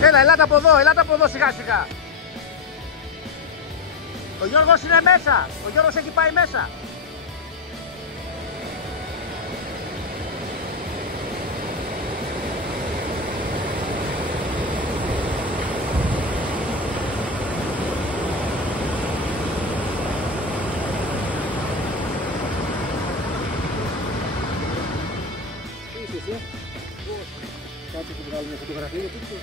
Έλα, ελάτε από εδώ σιγά σιγά. Ο Γιώργος είναι μέσα. Ο Γιώργος έχει πάει μέσα. Κάτσε και βγάλουμε μια φωτογραφία για τούτο.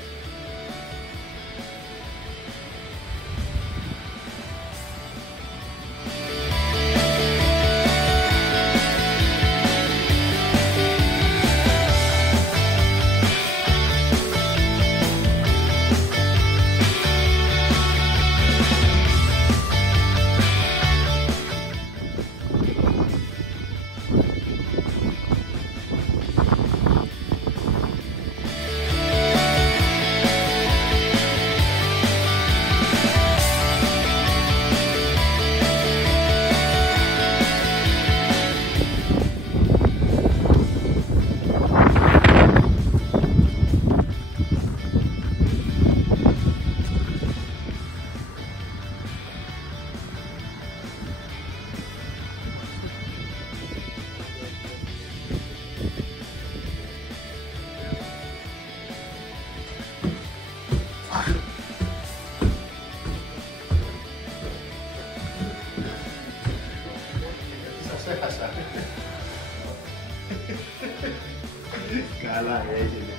Καλά έγινε.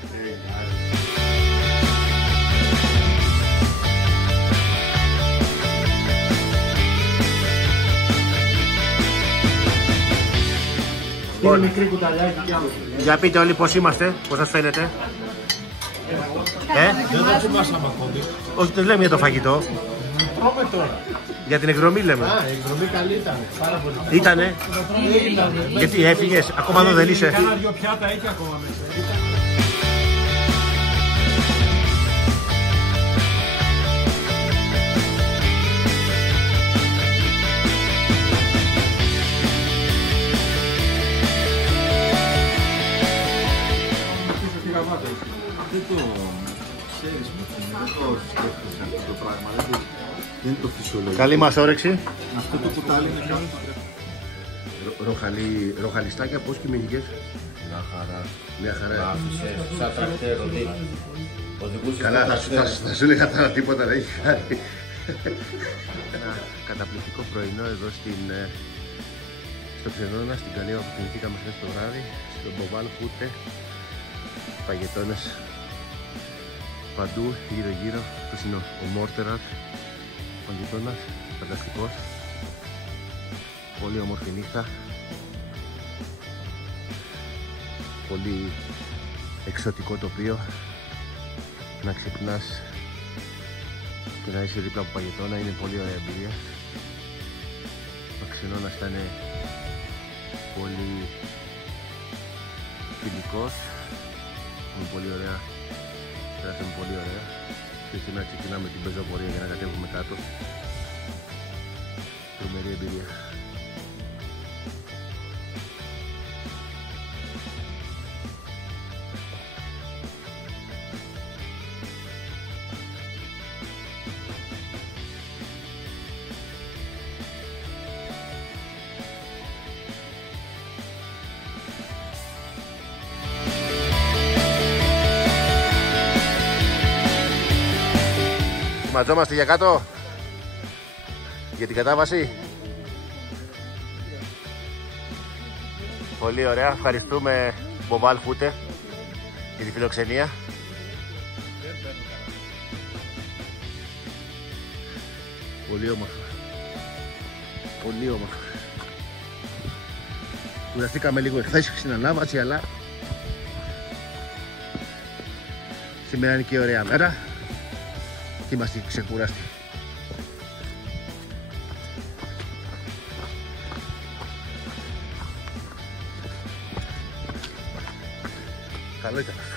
Είναι μικρή κουταλιάκι κι άλλο. Για πείτε όλοι πώς είμαστε, πώς σας φαίνεται. Δεν το θυμάσαμε ακόμη. Όχι, δεν λέμε για το φαγητό. Τρώμε τώρα. Για την εκδρομή λέμε. Α, η εκδρομή καλή ήταν. Πάρα πολύ καλή. Ήτανε. Γιατί έφυγες, ακόμα εδώ δεν είσαι. Κάνα δυο πιάτα έχει ακόμα μέσα. Δεν το ξέρεις, δεν το σκέφτεσαι αυτό το πράγμα, δεν είναι το φυσιολογικό. Καλή μας όρεξη. Αυτό το κουτάλι είναι κάτι. Ροχαλιστάκια, πώς κειμενικές. Μια χαρά. Μια χαρά. Άφησες σαν τρακτέρο οδηγούσες. Καλά, θα σου έλεγα τώρα τίποτα, δεν έχει χάρη. Ένα καταπληκτικό πρωινό εδώ στο Ξενώνα, στην Καλία που κινηθήκαμε χθες το βράδυ, στον Μποβάλ Χούτε. Παγετώνες παντού, γύρω γύρω. Αυτός είναι ο Μόρτερας, ο γειτόνας, φανταστικός. Πολύ όμορφη νύχτα. Πολύ εξωτικό τοπίο. Να ξυπνάς και να είσαι δίπλα από παγετώνα είναι πολύ ωραία εμπειρία. Ο Ξενώνας ήταν πολύ φιλικός. Είναι πολύ ωραία, περάσαμε πολύ ωραία και σήμερα ξεκινάμε την πεζοπορία για να κατέβουμε κάτω. Τρομερή εμπειρία. Ματζόμαστε για κάτω, για την κατάβαση. Πολύ ωραία, ευχαριστούμε Μποβάλ Χούτε για τη φιλοξενία. Πολύ όμορφα. Πολύ όμορφα. Κουραστήκαμε λίγο εχθές στην ανάβαση, αλλά σήμερα είναι και ωραία μέρα. Είμαστε ξεκουραστοί. Καλό ήταν αυτό.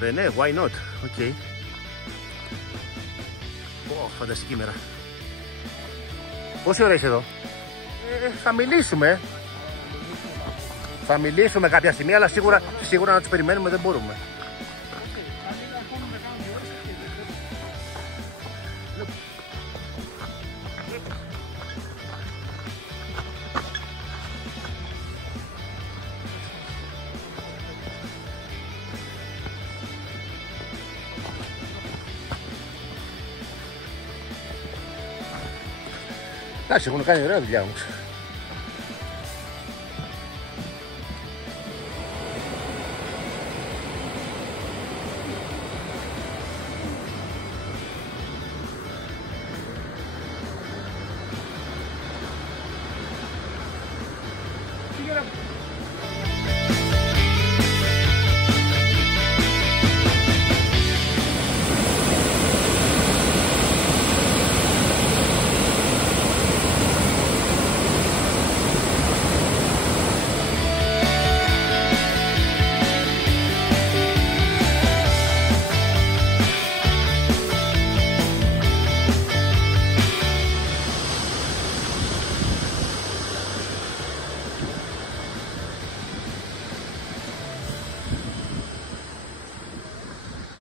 Ρενέ, why not? Οκ. Φανταστική μέρα. Πόση ώρα είσαι εδώ? Θα μιλήσουμε. Θα μιλήσουμε κάποια στιγμή, αλλά σίγουρα να τους περιμένουμε δεν μπορούμε. Εντάξει, έχουν κάνει ωραία δουλειά όμως.